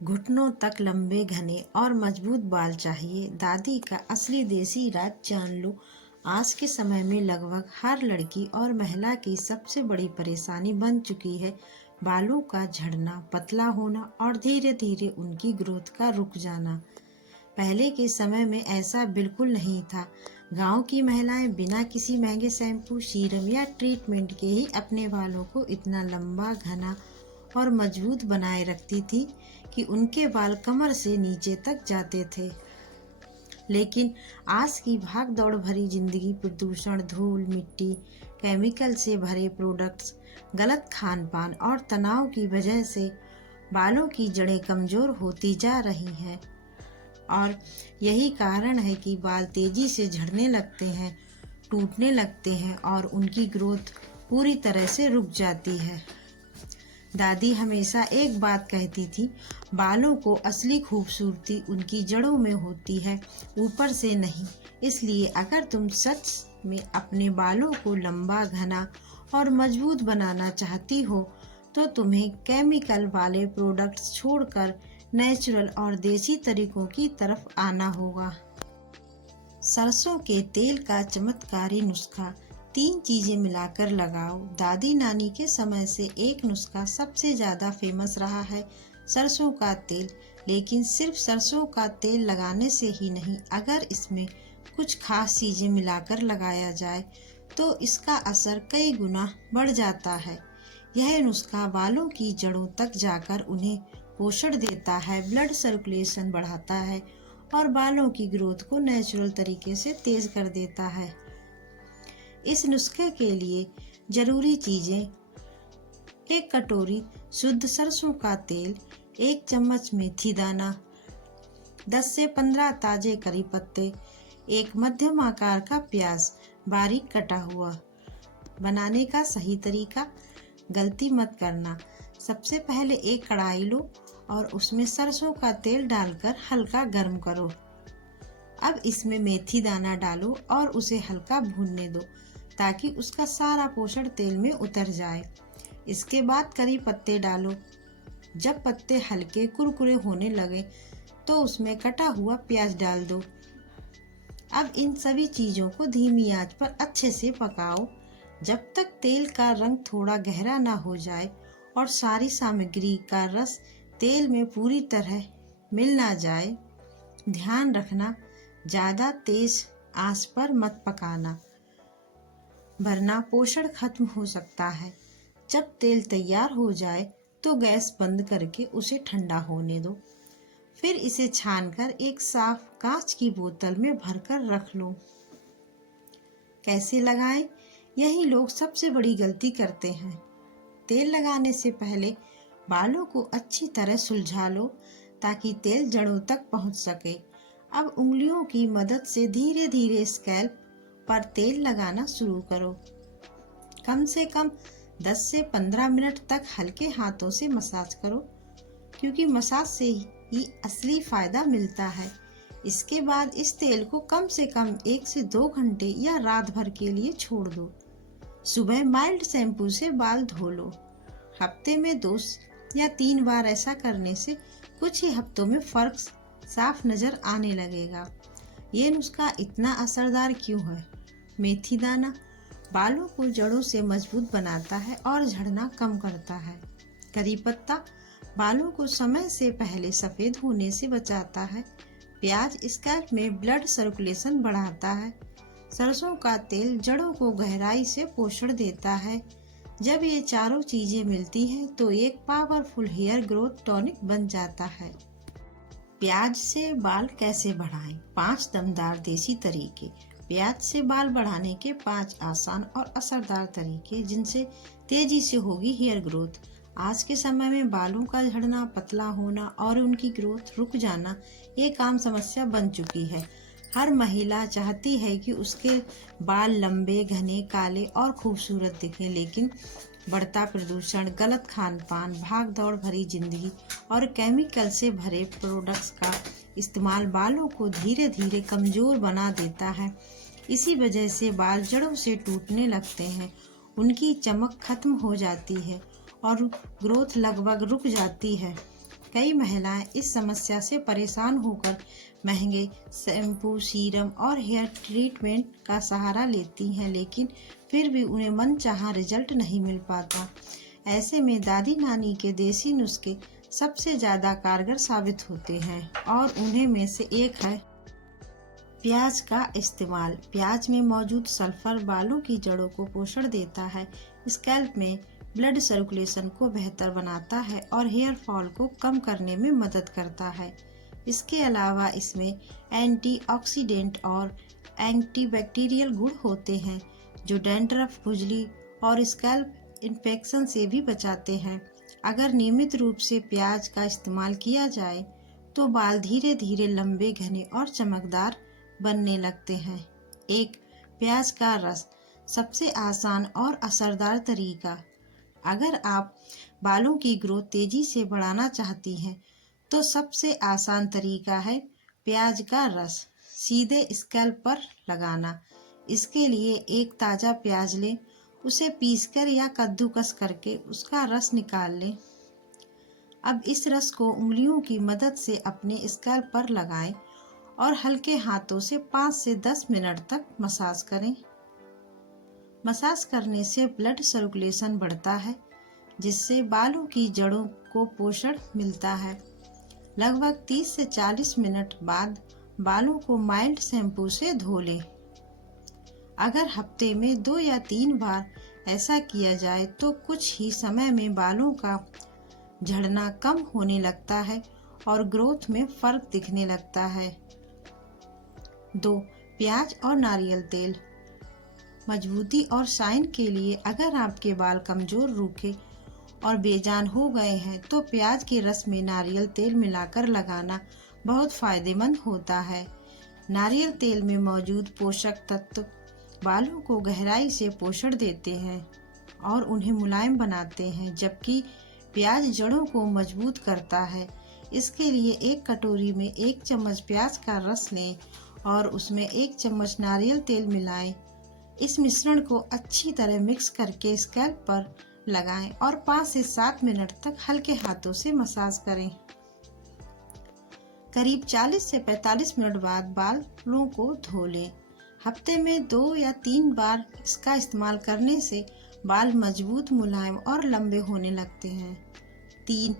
घुटनों तक लंबे घने और मजबूत बाल चाहिए। दादी का असली देसी राज जान लो। आज के समय में लगभग हर लड़की और महिला की सबसे बड़ी परेशानी बन चुकी है बालों का झड़ना, पतला होना और धीरे धीरे उनकी ग्रोथ का रुक जाना। पहले के समय में ऐसा बिल्कुल नहीं था। गांव की महिलाएं बिना किसी महंगे शैम्पू, सीरम या ट्रीटमेंट के ही अपने बालों को इतना लंबा, घना और मजबूत बनाए रखती थी कि उनके बाल कमर से नीचे तक जाते थे। लेकिन आज की भाग दौड़ भरी जिंदगी, प्रदूषण, धूल, मिट्टी, केमिकल से भरे प्रोडक्ट्स, गलत खान पान और तनाव की वजह से बालों की जड़ें कमजोर होती जा रही हैं। और यही कारण है कि बाल तेजी से झड़ने लगते हैं, टूटने लगते हैं और उनकी ग्रोथ पूरी तरह से रुक जाती है। दादी हमेशा एक बात कहती थी, बालों को असली खूबसूरती उनकी जड़ों में होती है, ऊपर से नहीं। इसलिए अगर तुम सच में अपने बालों को लंबा, घना और मजबूत बनाना चाहती हो तो तुम्हें केमिकल वाले प्रोडक्ट्स छोड़कर नेचुरल और देसी तरीकों की तरफ आना होगा। सरसों के तेल का चमत्कारी नुस्खा। 3 चीजें मिलाकर लगाओ। दादी नानी के समय से एक नुस्खा सबसे ज्यादा फेमस रहा है, सरसों का तेल। लेकिन सिर्फ सरसों का तेल लगाने से ही नहीं, अगर इसमें कुछ खास चीजें मिलाकर लगाया जाए तो इसका असर कई गुना बढ़ जाता है। यह नुस्खा बालों की जड़ों तक जाकर उन्हें पोषण देता है, ब्लड सर्कुलेशन बढ़ाता है और बालों की ग्रोथ को नेचुरल तरीके से तेज कर देता है। इस नुस्खे के लिए जरूरी चीजें: 1 कटोरी शुद्ध सरसों का तेल, 1 चम्मच मेथी दाना, 10 से 15 ताजे करी पत्ते, 1 मध्यम आकार का प्याज बारीक कटा हुआ। बनाने का सही तरीका, गलती मत करना। सबसे पहले एक कढ़ाई लो और उसमें सरसों का तेल डालकर हल्का गर्म करो। अब इसमें मेथी दाना डालो और उसे हल्का भूनने दो ताकि उसका सारा पोषण तेल में उतर जाए। इसके बाद करी पत्ते डालो। जब पत्ते हल्के कुरकुरे होने लगे तो उसमें कटा हुआ प्याज डाल दो। अब इन सभी चीजों को धीमी आंच पर अच्छे से पकाओ जब तक तेल का रंग थोड़ा गहरा ना हो जाए और सारी सामग्री का रस तेल में पूरी तरह मिल ना जाए। ध्यान रखना, ज्यादा तेज आंच पर मत पकाना वरना पोषण खत्म हो सकता है। जब तेल तैयार हो जाए तो गैस बंद करके उसे ठंडा होने दो। फिर इसे छानकर एक साफ कांच की बोतल में भरकर रख लो। कैसे लगाएं? यही लोग सबसे बड़ी गलती करते हैं। तेल लगाने से पहले बालों को अच्छी तरह सुलझा लो ताकि तेल जड़ों तक पहुंच सके। अब उंगलियों की मदद से धीरे धीरे स्कैल्प पर तेल लगाना शुरू करो। कम से कम 10 से 15 मिनट तक हल्के हाथों से मसाज करो, क्योंकि मसाज से ही असली फायदा मिलता है। इसके बाद इस तेल को कम से कम 1 से 2 घंटे या रात भर के लिए छोड़ दो। सुबह माइल्ड शैम्पू से बाल धो लो। हफ्ते में 2 या 3 बार ऐसा करने से कुछ ही हफ्तों में फर्क साफ नजर आने लगेगा। ये नुस्खा इतना असरदार क्यों है? मेथी दाना बालों को जड़ों से मजबूत बनाता है और झड़ना कम करता है। करी पत्ता बालों को समय से पहले सफेद होने से बचाता है। प्याज स्कैल्प में ब्लड सर्कुलेशन बढ़ाता है। सरसों का तेल जड़ों को गहराई से पोषण देता है। जब ये चारों चीजें मिलती हैं तो एक पावरफुल हेयर ग्रोथ टॉनिक बन जाता है। प्याज से बाल कैसे बढ़ाएं? 5 दमदार देसी तरीके। प्याज से बाल बढ़ाने के 5 आसान और असरदार तरीके जिनसे तेजी से होगी हेयर ग्रोथ। आज के समय में बालों का झड़ना, पतला होना और उनकी ग्रोथ रुक जाना एक आम समस्या बन चुकी है। हर महिला चाहती है कि उसके बाल लंबे, घने, काले और खूबसूरत दिखें, लेकिन बढ़ता प्रदूषण, गलत खान पान, भाग दौड़ भरी जिंदगी और केमिकल से भरे प्रोडक्ट्स का इस्तेमाल बालों को धीरे धीरे कमजोर बना देता है। इसी वजह से बाल जड़ों से टूटने लगते हैं, उनकी चमक खत्म हो जाती है और ग्रोथ लगभग रुक जाती है। कई महिलाएं इस समस्या से परेशान होकर महंगे शैम्पू, सीरम और हेयर ट्रीटमेंट का सहारा लेती हैं, लेकिन फिर भी उन्हें मनचाहा रिजल्ट नहीं मिल पाता। ऐसे में दादी नानी के देसी नुस्खे सबसे ज़्यादा कारगर साबित होते हैं और उन्हें में से एक है प्याज का इस्तेमाल। प्याज में मौजूद सल्फर बालों की जड़ों को पोषण देता है, स्कैल्प में ब्लड सर्कुलेशन को बेहतर बनाता है और हेयर फॉल को कम करने में मदद करता है। इसके अलावा इसमें एंटीऑक्सीडेंट और एंटीबैक्टीरियल गुण होते हैं जो डैंड्रफ, खुजली और स्कैल्प इन्फेक्शन से भी बचाते हैं। अगर नियमित रूप से प्याज का इस्तेमाल किया जाए तो बाल धीरे धीरे लंबे, घने और चमकदार बनने लगते हैं। एक प्याज का रस सबसे आसान और असरदार तरीका। अगर आप बालों की ग्रोथ तेजी से बढ़ाना चाहती हैं तो सबसे आसान तरीका है प्याज का रस सीधे स्कैल्प पर लगाना। इसके लिए एक ताज़ा प्याज लें, उसे पीसकर या कद्दूकस करके उसका रस निकाल लें। अब इस रस को उंगलियों की मदद से अपने स्कैल्प पर लगाएं और हल्के हाथों से 5 से 10 मिनट तक मसाज करें। मसाज करने से ब्लड सर्कुलेशन बढ़ता है, जिससे बालों की जड़ों को पोषण मिलता है। लगभग 30 से 40 मिनट बाद बालों को माइल्ड शैम्पू से धो लें। अगर हफ्ते में 2 या 3 बार ऐसा किया जाए तो कुछ ही समय में बालों का झड़ना कम होने लगता है और ग्रोथ में फर्क दिखने लगता है। 2. प्याज और नारियल तेल। मजबूती और शाइन के लिए अगर आपके बाल कमजोर, रूखे और बेजान हो गए हैं तो प्याज के रस में नारियल तेल मिलाकर लगाना बहुत फायदेमंद होता है। नारियल तेल में मौजूद पोषक तत्व बालों को गहराई से पोषण देते हैं और उन्हें मुलायम बनाते हैं, जबकि प्याज जड़ों को मजबूत करता है। इसके लिए एक कटोरी में 1 चम्मच प्याज का रस लें और उसमें 1 चम्मच नारियल तेल मिलाएं। इस मिश्रण को अच्छी तरह मिक्स करके स्कैल्प पर लगाएं और 5 से 7 मिनट तक हल्के हाथों से मसाज करें। करीब 40 से 45 मिनट बाद बालों को धो लें। हफ्ते में 2 या 3 बार इसका इस्तेमाल करने से बाल मजबूत, मुलायम और लंबे होने लगते हैं। 3.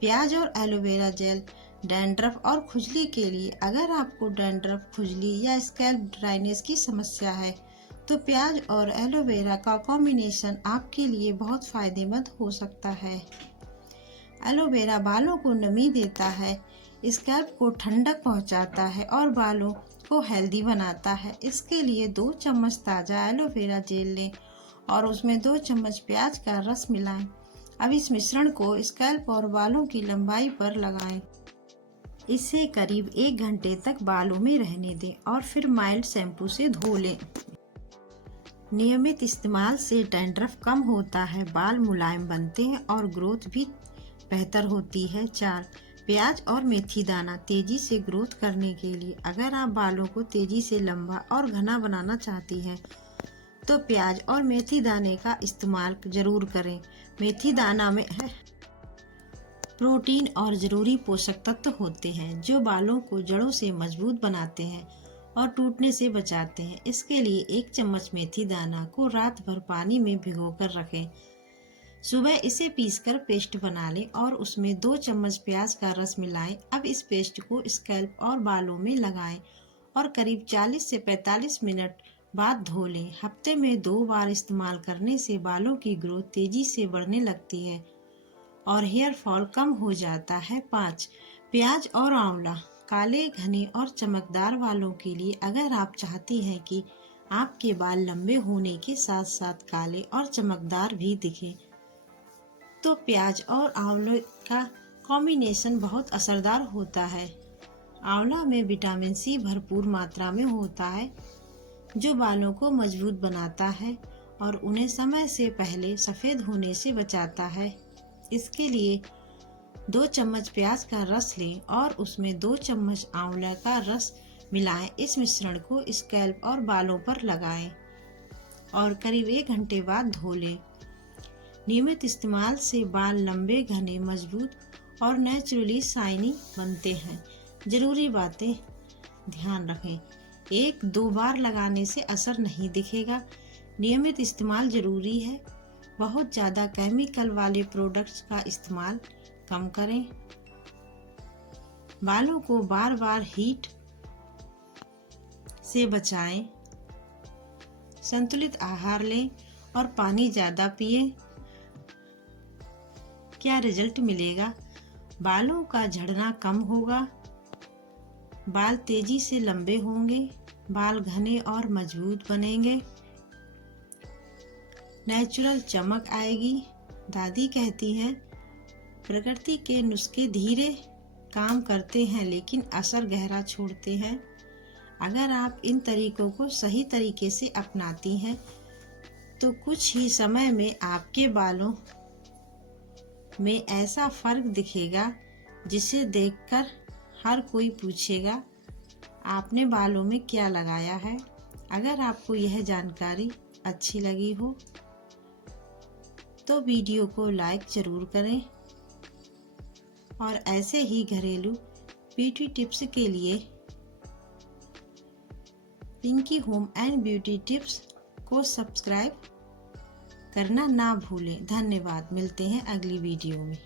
प्याज और एलोवेरा जेल। डैंड्रफ और खुजली के लिए अगर आपको डैंड्रफ, खुजली या स्कैल्प ड्राइनेस की समस्या है तो प्याज और एलोवेरा का कॉम्बिनेशन आपके लिए बहुत फायदेमंद हो सकता है। एलोवेरा बालों को नमी देता है, स्कैल्प को ठंडक पहुंचाता है और बालों को हेल्दी बनाता है। इसके लिए 2 चम्मच ताज़ा एलोवेरा जेल लें और उसमें 2 चम्मच प्याज का रस मिलाएं। अब इस मिश्रण को स्कैल्प और बालों की लंबाई पर लगाएं। इसे करीब 1 घंटे तक बालों में रहने दें और फिर माइल्ड शैम्पू से धो लें। नियमित इस्तेमाल से डैंड्रफ कम होता है, बाल मुलायम बनते हैं और ग्रोथ भी बेहतर होती है। 4. प्याज और मेथी दाना। तेजी से ग्रोथ करने के लिए अगर आप बालों को तेजी से लंबा और घना बनाना चाहती हैं तो प्याज और मेथी दाने का इस्तेमाल जरूर करें। मेथी दाना में प्रोटीन और ज़रूरी पोषक तत्व होते हैं जो बालों को जड़ों से मजबूत बनाते हैं और टूटने से बचाते हैं। इसके लिए 1 चम्मच मेथी दाना को रात भर पानी में भिगोकर रखें। सुबह इसे पीसकर पेस्ट बना लें और उसमें 2 चम्मच प्याज का रस मिलाएं। अब इस पेस्ट को स्कैल्प और बालों में लगाएं और करीब 40 से 45 मिनट बाद धो लें। हफ्ते में 2 बार इस्तेमाल करने से बालों की ग्रोथ तेजी से बढ़ने लगती है और हेयर फॉल कम हो जाता है। 5. प्याज और आंवला। काले, घने और चमकदार बालों के लिए अगर आप चाहती हैं कि आपके बाल लंबे होने के साथ साथ काले और चमकदार भी दिखें तो प्याज और आंवले का कॉम्बिनेशन बहुत असरदार होता है। आंवला में विटामिन सी भरपूर मात्रा में होता है जो बालों को मजबूत बनाता है और उन्हें समय से पहले सफ़ेद होने से बचाता है। इसके लिए 2 चम्मच प्याज का रस लें और उसमें 2 चम्मच आंवला का रस मिलाएं। इस मिश्रण को स्कैल्प और बालों पर लगाएं और करीब 1 घंटे बाद धो लें। नियमित इस्तेमाल से बाल लंबे, घने, मजबूत और नेचुरली शाइनी बनते हैं। ज़रूरी बातें ध्यान रखें। 1-2 बार लगाने से असर नहीं दिखेगा। नियमित इस्तेमाल ज़रूरी है। बहुत ज़्यादा केमिकल वाले प्रोडक्ट्स का इस्तेमाल कम करें। बालों को बार बार हीट से बचाएं। संतुलित आहार लें और पानी ज़्यादा पिए। क्या रिजल्ट मिलेगा? बालों का झड़ना कम होगा, बाल तेजी से लंबे होंगे, बाल घने और मजबूत बनेंगे, नेचुरल चमक आएगी। दादी कहती हैं, प्रकृति के नुस्खे धीरे काम करते हैं लेकिन असर गहरा छोड़ते हैं। अगर आप इन तरीकों को सही तरीके से अपनाती हैं तो कुछ ही समय में आपके बालों में ऐसा फर्क दिखेगा जिसे देखकर हर कोई पूछेगा, आपने बालों में क्या लगाया है। अगर आपको यह जानकारी अच्छी लगी हो तो वीडियो को लाइक ज़रूर करें और ऐसे ही घरेलू ब्यूटी टिप्स के लिए Pinky home and beauty tips को सब्सक्राइब करना ना भूलें। धन्यवाद। मिलते हैं अगली वीडियो में।